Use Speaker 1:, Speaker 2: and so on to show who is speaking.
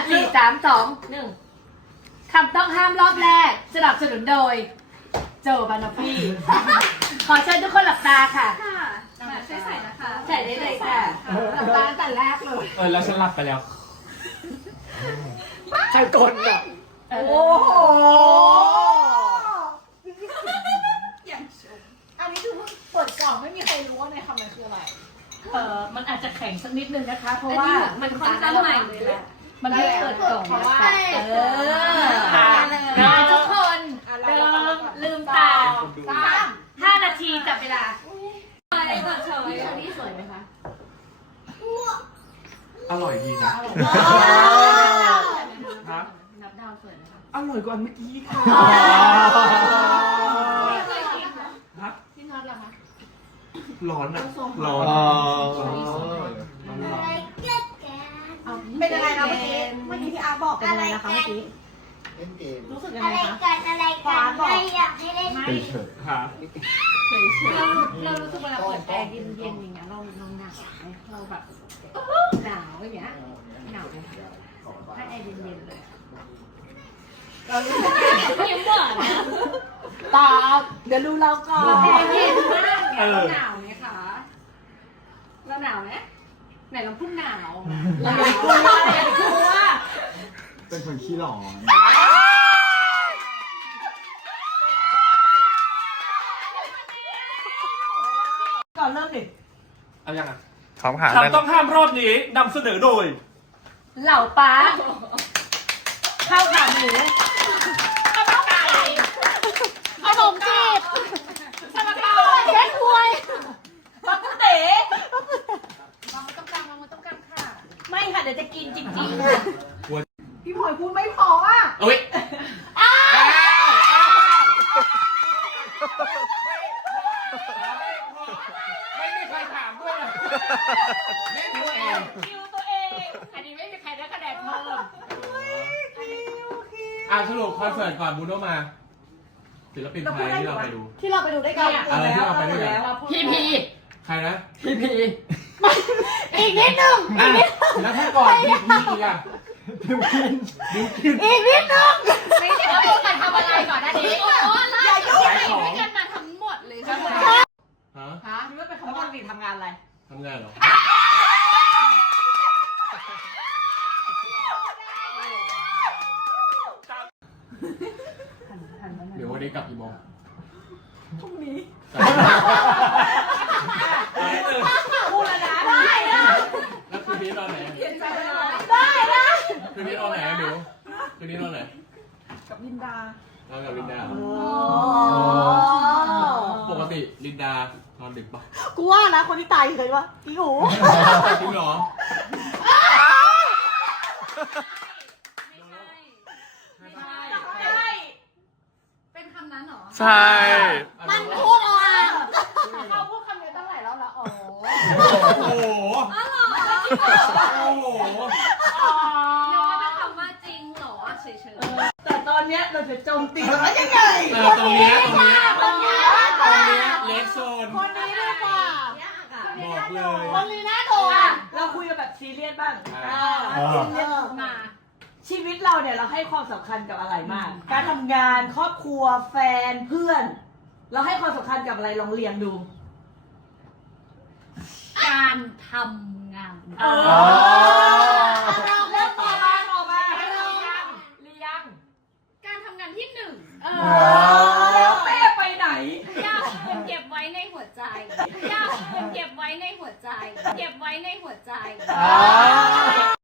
Speaker 1: 4 3 2 1คำต้องห้ามรอบแรกสนับสนุนโดยโจบานอฟฟี่ขอเชิญทุกคนหลับตาค่ะ
Speaker 2: ช่วยใส่นะคะ
Speaker 1: ใส่ได้เลยค่ะหลับตาตั้งแต่แรกเลย
Speaker 3: แล้วฉันหลับไปแล้ว
Speaker 4: ใครกดอ่ะ
Speaker 1: โอ้
Speaker 4: โอ้โห
Speaker 2: อย่างชุบ
Speaker 4: อันนี้คือเพิ่งเปิดกล่องไม่มีใครรู้ว่าในคำนั้นคืออะไร
Speaker 1: มันอาจจะแข็งสักนิดนึงนะคะ เพราะว่ามัน
Speaker 2: ค่อนข้างใหม่เลยแหละ
Speaker 1: มันไม่เปิดกล่องนะคะ
Speaker 2: ค่ะ
Speaker 1: ทุกคนลืมตา5 นาทีจับเวลา
Speaker 2: เฉยก่อนเฉย
Speaker 1: อันนี้สวยไหมคะ
Speaker 3: อร่อยดีนะ ฮะ
Speaker 1: นับดาวสวยไหมคะ
Speaker 3: อร่อยกว่าเมื่อกี้ค่ะ
Speaker 1: ไม่เคยกินนะ
Speaker 3: ฮะ
Speaker 1: พี่น็อตล่ะคะ
Speaker 3: ร้อนอ่ะ ร้อน
Speaker 4: เป็นยังไงนะเมื่อกี้ที่อาบอกเป็นยังไงนะคะเมื่อกี้
Speaker 5: เล่นเกม
Speaker 4: รู้สึกยัง
Speaker 6: อะ
Speaker 4: ไง
Speaker 6: ไร
Speaker 4: คะ
Speaker 6: กันอะไรกันไม่อยากให้เล่น
Speaker 3: เฉยๆค่ะ
Speaker 1: เรารู้สึกเวลาเปิดแอร์เย็นๆอย่างเงี้ยเราหนาวไหมเราแบบหนาวอย่างเงี้ยหนาวไหมถ้าแอร์เย็นๆเลยยิ้มหวานนะ
Speaker 4: ตอบ เดี๋ยวดูเราก่อน
Speaker 1: แอร์เย็นมากเนี่ยเราหนาวไหมคะเราหนาวไหมไหนลองพูดหนาว
Speaker 4: เราอย่ากลัวอย่ากลัว
Speaker 5: เป็นคนขี้หลอน
Speaker 4: ก่อนเริ่มดิ
Speaker 3: เอายังอ่ะ
Speaker 7: พร้อมค่ะ
Speaker 3: คำต้องห้ามรอบนี้นำเสนอโดย
Speaker 1: เหล่าป้าข้าวขาหมูขนมจีบสมการแก๊สฮวยบักเต๋บังมันต้องการค่ะไม่ค่ะเดี๋ยวจะกินจริง
Speaker 4: พี่พลอยพูดไม่พออ่ะ
Speaker 3: เอ้ยไม่มีใครถามด้วยนะเล่นตัวเอง
Speaker 1: ๆคิวตัวเองอันนี้ไม่มีใครได้คะแนนเพิ่ม
Speaker 3: สรุปคอนเสิร์ตก่อนบูโนมาศิลปินไทยที่เราไปดู
Speaker 4: ที่เราไปดูด้วยกัน
Speaker 3: อะไรที่เราไปด้วยกัน
Speaker 1: พีพี
Speaker 3: ใครนะ
Speaker 1: พีพี
Speaker 4: อีกนิดนึง
Speaker 3: แล้วถ้าก่อนพี่อีกอ่ะบิวกิน
Speaker 4: อีกนิดนึง
Speaker 1: ไม่ใช่ว่าพวกมันทำอะไรก่อนหน้านี้
Speaker 2: อย่ายุ่งด้วยกันมาทั้งหมดเลยค่ะ
Speaker 3: ฮะ
Speaker 1: ฮะนี่ว่าเป็นคำว่าดีทำงานอะไร
Speaker 3: ทำงานเหรอ เดี๋ยววันนี้กลับกี่โมง
Speaker 4: พรุ่งนี้
Speaker 1: พูดแล้วนะ
Speaker 3: แล้วคืนนี้นอนไหน
Speaker 4: ได้นะ
Speaker 3: คืนนี้นอนไหนเดี๋ยวคืนนี้นอนไหน
Speaker 4: กับลินดาน
Speaker 3: อนกับลินดา ปกติลินดานอนดึกปะ
Speaker 4: กูว่านะคนที่ตายเคยวะอีหู
Speaker 3: จริงเหรอ
Speaker 2: เป็นคำนั้นเหรอ
Speaker 7: ใช่
Speaker 4: มันพูดออกมา
Speaker 1: เขาพูดคำนี้ตั้งหลายรอบแล้วอ๋อ
Speaker 3: โอ้โห โอ้โห
Speaker 2: ยังว่าเป็นคำว่าจริงเหรอเฉย
Speaker 4: แต่ตอนเนี้ยเราจะโจมตีแล้วยังไง
Speaker 3: ตรงเนี้ยเลสโซน
Speaker 4: คนนี้ดีกว่า
Speaker 3: บอกเลย
Speaker 4: คนนี้น่าโดนเราคุยกันแบบซีเรียสบ้างมาชีวิตเราเนี่ยเราให้ความสำคัญกับอะไรมาก การทำงานครอบครัวแฟนเพื่อน เราให้ความสำคัญกับอะไรลองเรียงดู
Speaker 1: การทำงาน
Speaker 4: เริ่มต่อมาเรียง
Speaker 2: ๆการทำงานที่หนึ่ง
Speaker 4: แล้วแม่ไปไหน
Speaker 2: อยากเป็นเก็บไว้ในหัวใจอยากเป็นเก็บไว้ในหัวใจ เก็บไว้ในหัวใจ